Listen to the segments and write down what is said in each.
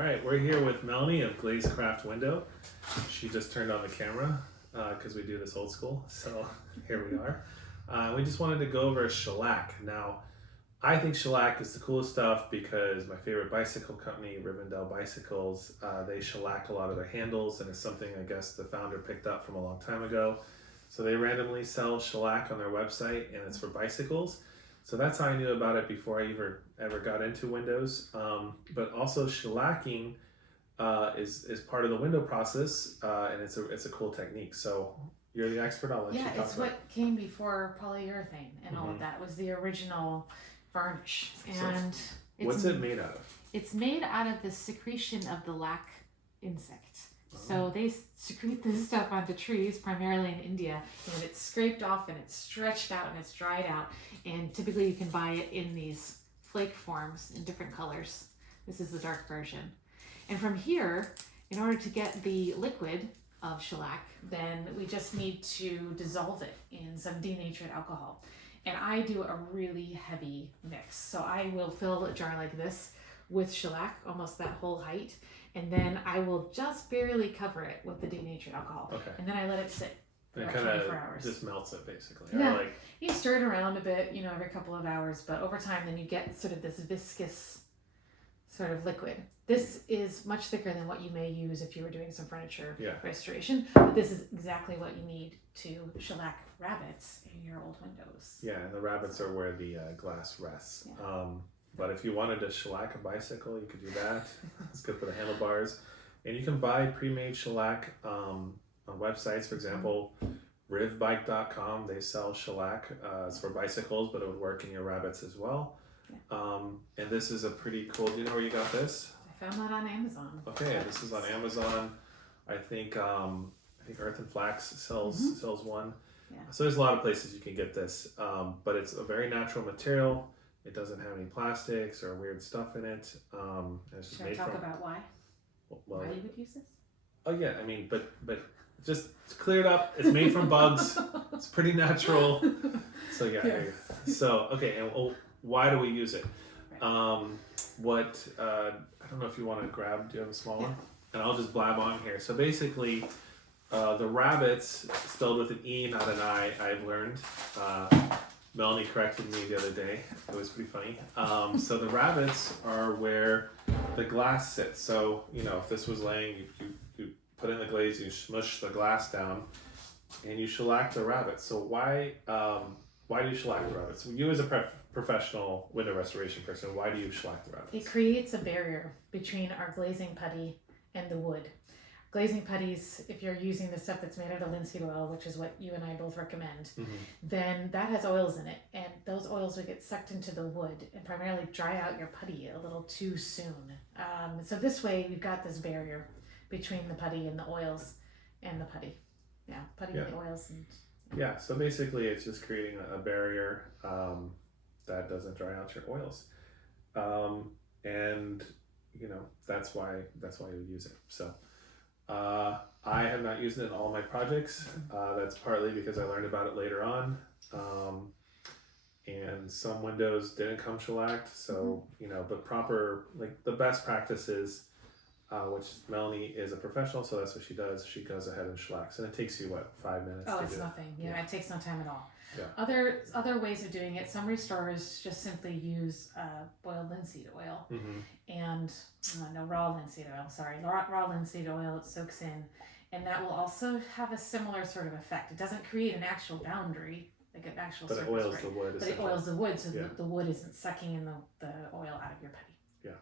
All right, we're here with Melanie of Glaze Craft Window. She just turned on the camera because we do this old school, so here we are. We just wanted to go over shellac. Now, I think shellac is the coolest stuff because my favorite bicycle company, Rivendell Bicycles, they shellac a lot of their handles, and it's something I guess the founder picked up from a long time ago. So they randomly sell shellac on their website, and it's for bicycles. So that's how I knew about it before I ever got into Windows. But also shellacking is part of the window process, and it's a cool technique. So you're the expert. I'll let you talk about it. Yeah, it's what came before polyurethane and all of that. It was the original varnish. And what's it made out of? It's made out of the secretion of the lac insect. So they secrete this stuff onto trees, primarily in India, and it's scraped off and it's stretched out and it's dried out. And typically you can buy it in these flake forms in different colors. This is the dark version. And from here, in order to get the liquid of shellac, then we just need to dissolve it in some denatured alcohol. And I do a really heavy mix. So I will fill a jar like this with shellac, almost that whole height. And then I will just barely cover it with the denatured alcohol. Okay. And then I let it sit for about 24 hours. Just melts it basically. Yeah. You stir it around a bit, every couple of hours, but over time then you get sort of this viscous sort of liquid. This is much thicker than what you may use if you were doing some furniture restoration, but this is exactly what you need to shellac rabbets in your old windows. Yeah, and the rabbets are where the glass rests. Yeah. But if you wanted to shellac a bicycle, you could do that. It's good for the handlebars. And you can buy pre-made shellac on websites. For example, rivbike.com, they sell shellac. It's for bicycles, but it would work in your rabbets as well. Yeah. And this is a pretty cool, do you know where you got this? I found that on Amazon. Okay, this is on Amazon. I think Earth and Flax sells one. Yeah. So there's a lot of places you can get this, but it's a very natural material. It doesn't have any plastics or weird stuff in it. It's just Should I talk about why? Why you would use this? Oh yeah, but just to clear it up, it's made from bugs. It's pretty natural. So yeah. So okay, and why do we use it? Right. I don't know if you want to grab. Do you have a small one? And I'll just blab on here. So basically, the rabbets, spelled with an E, not an I. I've learned. Melanie corrected me the other day. It was pretty funny. So the rabbets are where the glass sits. So, if this was laying, you put in the glaze, you smush the glass down, and you shellac the rabbets. So why do you shellac the rabbets? You as a professional window restoration person, why do you shellac the rabbets? It creates a barrier between our glazing putty and the wood. Glazing putties, if you're using the stuff that's made out of linseed oil, which is what you and I both recommend, then that has oils in it, and those oils will get sucked into the wood and primarily dry out your putty a little too soon. So this way you've got this barrier between the putty and the oils and the putty. Yeah, putty and the oils. Yeah, so basically it's just creating a barrier that doesn't dry out your oils. And that's why you use it. So I have not used it in all my projects. That's partly because I learned about it later on. And some windows didn't come shellacked. So, but proper, the best practice is, which Melanie is a professional, so that's what she does. She goes ahead and shellacks. And it takes you, 5 minutes to do it? Oh, it's nothing. Yeah, it takes no time at all. Yeah. Other ways of doing it, some restorers just simply use boiled linseed oil and raw linseed oil. Sorry, raw linseed oil. It soaks in, and that will also have a similar sort of effect. It doesn't create an actual boundary, like an actual surface, it oils the wood. But it oils the wood, so the wood isn't sucking in the oil out of your putty. Yeah.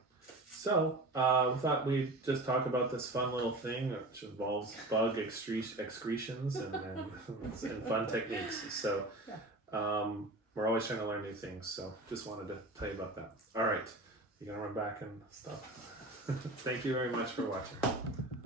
So we thought we'd just talk about this fun little thing which involves bug excretions and fun techniques. So we're always trying to learn new things. So just wanted to tell you about that. All right. You're going to run back and stop. Thank you very much for watching.